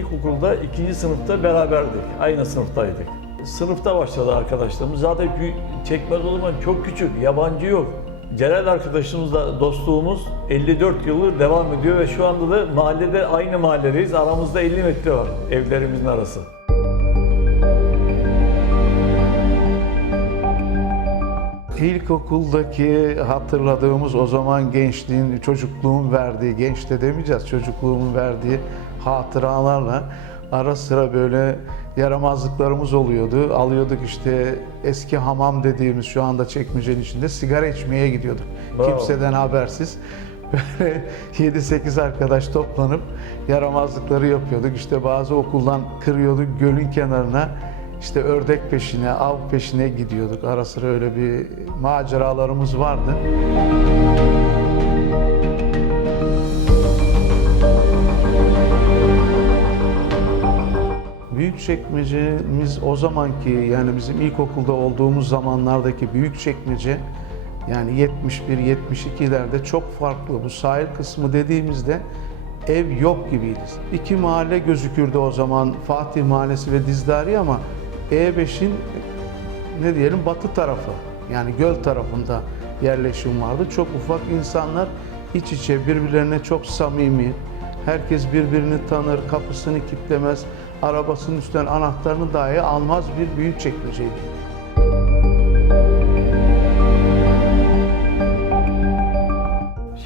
ilkokulda ikinci sınıfta beraberdik. Aynı sınıftaydık. Sınıfta başladı arkadaşlarımız. Zaten çekmez o zaman çok küçük, yabancı yok. Celal arkadaşımızla dostluğumuz 54 yıldır devam ediyor ve şu anda da mahallede aynı mahalledeyiz. Aramızda 50 metre var evlerimizin arası. İlkokuldaki hatırladığımız o zaman gençliğin, çocukluğun verdiği, genç de demeyeceğiz, çocukluğun verdiği hatıralarla ara sıra böyle yaramazlıklarımız oluyordu. Alıyorduk işte eski hamam dediğimiz şu anda çekmecenin içinde sigara içmeye gidiyorduk. Bravo. Kimseden habersiz. Böyle 7-8 arkadaş toplanıp yaramazlıkları yapıyorduk. İşte bazı okuldan kırıyorduk gölün kenarına. İşte ördek peşine, av peşine gidiyorduk. Ara sıra öyle bir maceralarımız vardı. Büyük çekmecemiz o zamanki yani bizim ilkokulda olduğumuz zamanlardaki büyük çekmece yani 71 72'lerde çok farklı. Bu sahil kısmı dediğimizde ev yok gibiydi. İki mahalle gözükürdü o zaman Fatih Mahallesi ve Dizdari ama E5'in ne diyelim batı tarafı yani göl tarafında yerleşim vardı. Çok ufak insanlar iç içe birbirlerine çok samimi. Herkes birbirini tanır, kapısını kilitlemez, arabasının üstten anahtarını dahi almaz bir büyük çekmeceydi.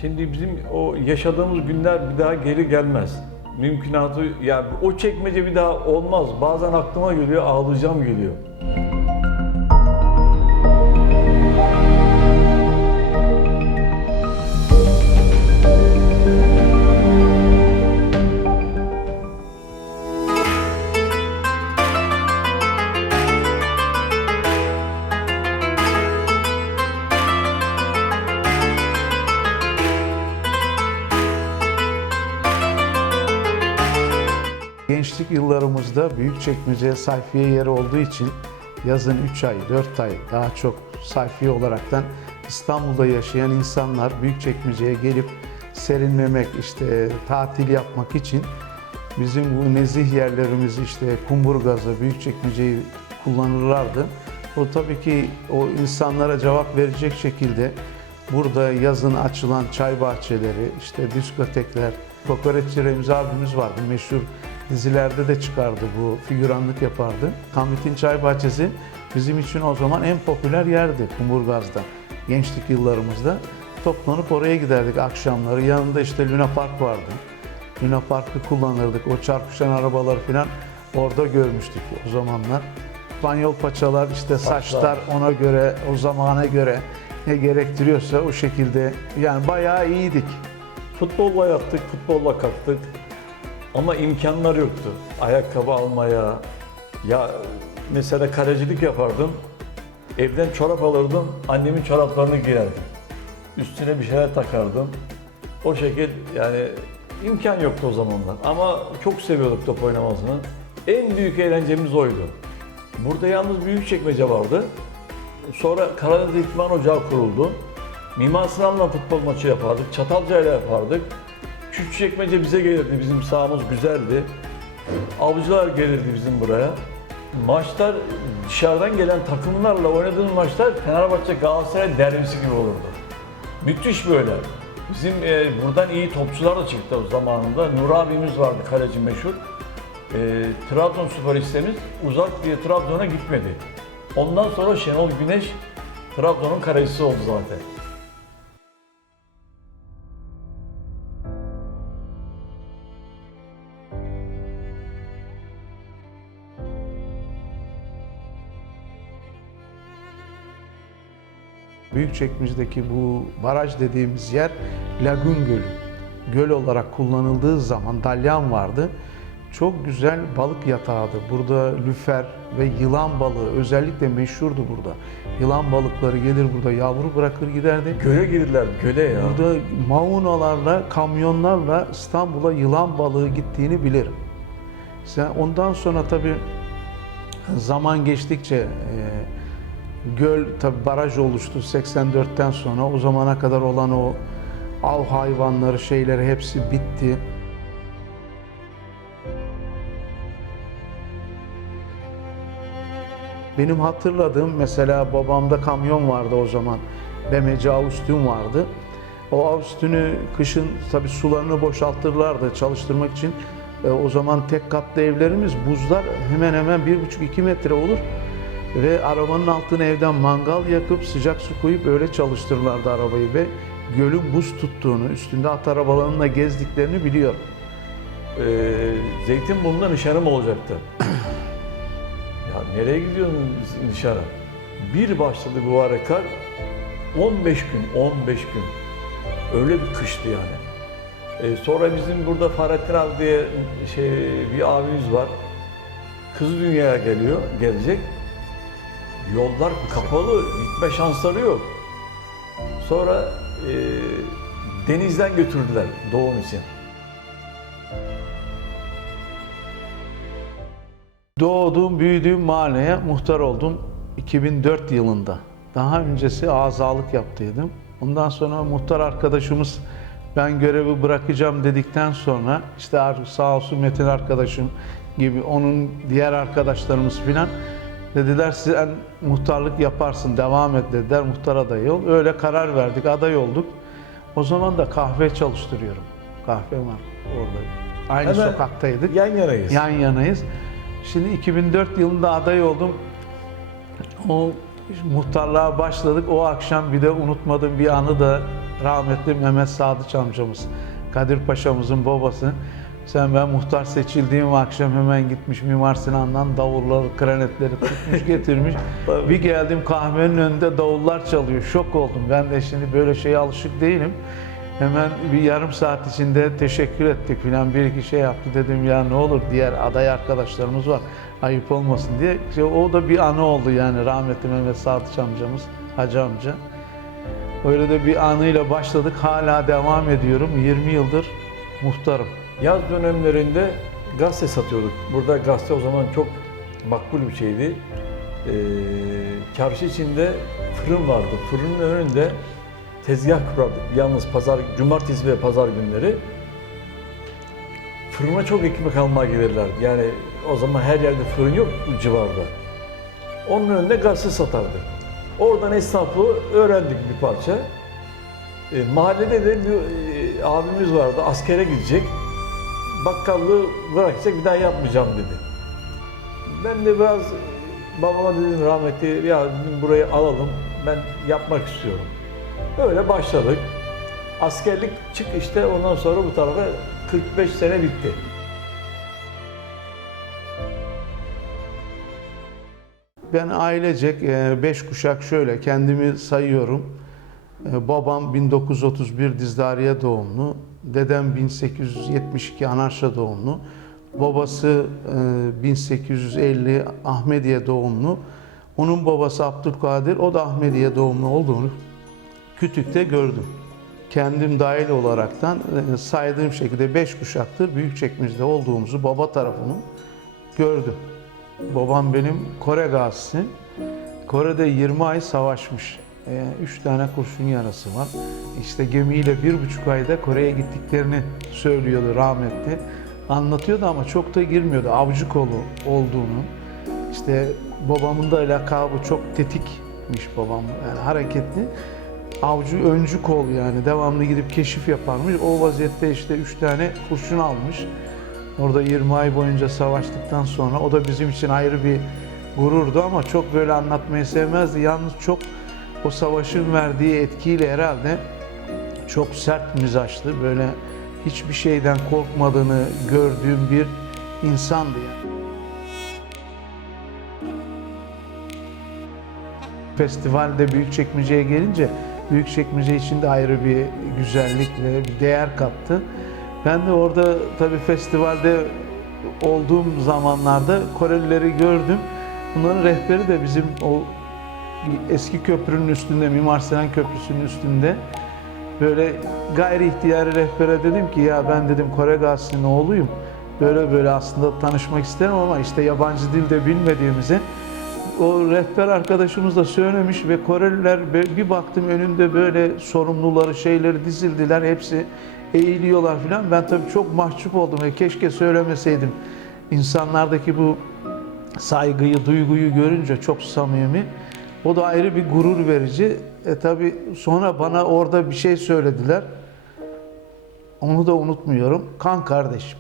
Şimdi bizim o yaşadığımız günler bir daha geri gelmez. Mümkünatı ya o çekmece bir daha olmaz. Bazen aklıma geliyor, ağlayacağım geliyor. Gençlik yıllarımızda Büyükçekmece sayfiye yeri olduğu için yazın 3 ay, 4 ay daha çok sayfiye olaraktan İstanbul'da yaşayan insanlar Büyükçekmece'ye gelip serinlemek, işte tatil yapmak için bizim bu nezih yerlerimiz işte Kumburgaz'ı, Büyükçekmece'yi kullanırlardı. O tabii ki o insanlara cevap verecek şekilde burada yazın açılan çay bahçeleri, işte diskotekler, kokoreççi Remzi abimiz vardı meşhur dizilerde de çıkardı bu, figüranlık yapardı. Kamit'in çay bahçesi bizim için o zaman en popüler yerdi Kumburgaz'da, gençlik yıllarımızda. Toplanıp oraya giderdik akşamları. Yanında işte Luna Park vardı. Luna Park'ı kullanırdık. O çarpışan arabaları falan orada görmüştük o zamanlar. İspanyol paçalar, işte saçlar ona göre, o zamana göre ne gerektiriyorsa o şekilde yani bayağı iyiydik. Futbolla yattık, futbolla kalktık. Ama imkanlar yoktu. Ayakkabı almaya, ya mesela kalecilik yapardım. Evden çorap alırdım, annemin çoraplarını giyerdim. Üstüne bir şeyler takardım. O şekil yani imkan yoktu o zamanlar. Ama çok seviyorduk top oynamasını. En büyük eğlencemiz oydu. Burada yalnız büyük çekmece vardı. Sonra Karadeniz İtman Ocağı kuruldu. Mimar Sinan'la futbol maçı yapardık. Çatalca'yla yapardık. Küçükçekmece bize gelirdi. Bizim sahamız güzeldi. Avcılar gelirdi bizim buraya. Maçlar dışarıdan gelen takımlarla oynadığımız maçlar Fenerbahçe Galatasaray derbisi gibi olurdu. Müthiş böyle. Bizim e, buradan iyi topçular da çıktı o zamanında. Nur abimiz vardı kaleci meşhur. E, Trabzonspor istemiz uzak diye Trabzon'a gitmedi. Ondan sonra Şenol Güneş Trabzon'un kalecisi oldu zaten. Büyükçekmece'deki bu baraj dediğimiz yer Lagun Gölü. Göl olarak kullanıldığı zaman dalyan vardı. Çok güzel balık yatağıydı. Burada lüfer ve yılan balığı özellikle meşhurdu burada. Yılan balıkları gelir burada yavru bırakır giderdi. Göle girdiler, göle ya. Burada maunalarla, kamyonlarla İstanbul'a yılan balığı gittiğini bilirim. Ondan sonra tabii zaman geçtikçe e, göl tabi baraj oluştu 84'ten sonra. O zamana kadar olan o av hayvanları şeyleri hepsi bitti. Benim hatırladığım mesela babamda kamyon vardı o zaman. Bemeci Avustün vardı. O Avustün'ü kışın tabi sularını boşaltırlardı çalıştırmak için. E, o zaman tek katlı evlerimiz buzlar hemen hemen 1,5-2 metre olur. Ve arabanın altına evden mangal yakıp sıcak su koyup öyle çalıştırırlardı arabayı ve gölün buz tuttuğunu, üstünde at arabalarında gezdiklerini biliyorum. Ee, Zeytinburnu'nda nişanım olacaktı. ya nereye gidiyorsun nişana? Bir başladı bu harekat 15 gün, 15 gün. Öyle bir kıştı yani. Ee, sonra bizim burada Fahrettin abi diye şey bir abimiz var. Kızı dünyaya geliyor, gelecek. Yollar kapalı, gitme şansları yok. Sonra e, denizden götürdüler doğum için. Doğduğum, büyüdüğüm mahalleye muhtar oldum 2004 yılında. Daha öncesi azalık yaptıydım. Ondan sonra muhtar arkadaşımız ben görevi bırakacağım dedikten sonra işte sağ olsun Metin arkadaşım gibi onun diğer arkadaşlarımız filan dediler sen muhtarlık yaparsın devam et dediler muhtar adayı ol. Öyle karar verdik aday olduk. O zaman da kahve çalıştırıyorum. Kahve var orada. Aynı Hemen sokaktaydık. Yan yanayız. Yan yanayız. Şimdi 2004 yılında aday oldum. O muhtarlığa başladık. O akşam bir de unutmadığım bir anı da rahmetli Mehmet Sadıç amcamız, Kadir Paşa'mızın babası. Sen ben muhtar seçildiğim akşam hemen gitmiş Mimar Sinan'dan davulları, kranetleri tutmuş getirmiş. Bir geldim kahvenin önünde davullar çalıyor. Şok oldum. Ben de şimdi böyle şeye alışık değilim. Hemen bir yarım saat içinde teşekkür ettik filan bir iki şey yaptı dedim ya ne olur diğer aday arkadaşlarımız var ayıp olmasın diye. İşte o da bir anı oldu yani rahmetli Mehmet Sadıç amcamız, hacı amca. Öyle de bir anıyla başladık hala devam ediyorum 20 yıldır muhtarım. Yaz dönemlerinde gazete satıyorduk. Burada gazete o zaman çok makbul bir şeydi. Ee, çarşı içinde fırın vardı. Fırının önünde tezgah kurardık. Yalnız pazar, cumartesi ve pazar günleri fırına çok ekmek almaya gelirler. Yani o zaman her yerde fırın yok civarda. Onun önünde gazete satardık. Oradan esnaflığı öğrendik bir parça. E, mahallede de bir e, abimiz vardı, askere gidecek. Bakkallığı bırakacak, bir daha yapmayacağım dedi. Ben de biraz babama dedim rahmetli, ya dedim burayı alalım, ben yapmak istiyorum. Öyle başladık. Askerlik çık işte ondan sonra bu tarafa 45 sene bitti. Ben ailecek e, beş kuşak şöyle kendimi sayıyorum. E, Babam 1931 Dizdariye doğumlu, dedem 1872 Anarşa doğumlu, babası e, 1850 Ahmediye doğumlu, onun babası Abdülkadir, o da Ahmediye doğumlu olduğunu Kütük'te gördüm. Kendim dahil olaraktan e, saydığım şekilde beş kuşaktır Büyükçekmece'de olduğumuzu baba tarafının gördüm. Babam benim Kore gazisi. Kore'de 20 ay savaşmış. 3 tane kurşun yarası var. İşte gemiyle bir buçuk ayda Kore'ye gittiklerini söylüyordu rahmetli. Anlatıyordu ama çok da girmiyordu. Avcı kolu olduğunu. İşte babamın da lakabı çok tetikmiş babam. Yani hareketli. Avcı öncü kol yani. Devamlı gidip keşif yaparmış. O vaziyette işte 3 tane kurşun almış. Orada 20 ay boyunca savaştıktan sonra o da bizim için ayrı bir gururdu ama çok böyle anlatmayı sevmezdi. Yalnız çok o savaşın verdiği etkiyle herhalde çok sert mizaçlı, böyle hiçbir şeyden korkmadığını gördüğüm bir insandı yani. Festivalde Büyükçekmece'ye gelince Büyükçekmece için de ayrı bir güzellik ve bir değer kattı. Ben de orada tabii festivalde olduğum zamanlarda Korelileri gördüm. Bunların rehberi de bizim o eski köprünün üstünde, Mimar Sinan Köprüsü'nün üstünde böyle gayri ihtiyari rehbere dedim ki ya ben dedim Kore Gazisi'nin oğluyum. Böyle böyle aslında tanışmak isterim ama işte yabancı dil de bilmediğimizi o rehber arkadaşımız da söylemiş ve Koreliler bir baktım önünde böyle sorumluları şeyleri dizildiler hepsi eğiliyorlar filan. Ben tabii çok mahcup oldum ve keşke söylemeseydim. İnsanlardaki bu saygıyı, duyguyu görünce çok samimi. O da ayrı bir gurur verici. E tabi sonra bana orada bir şey söylediler. Onu da unutmuyorum. Kan kardeşim.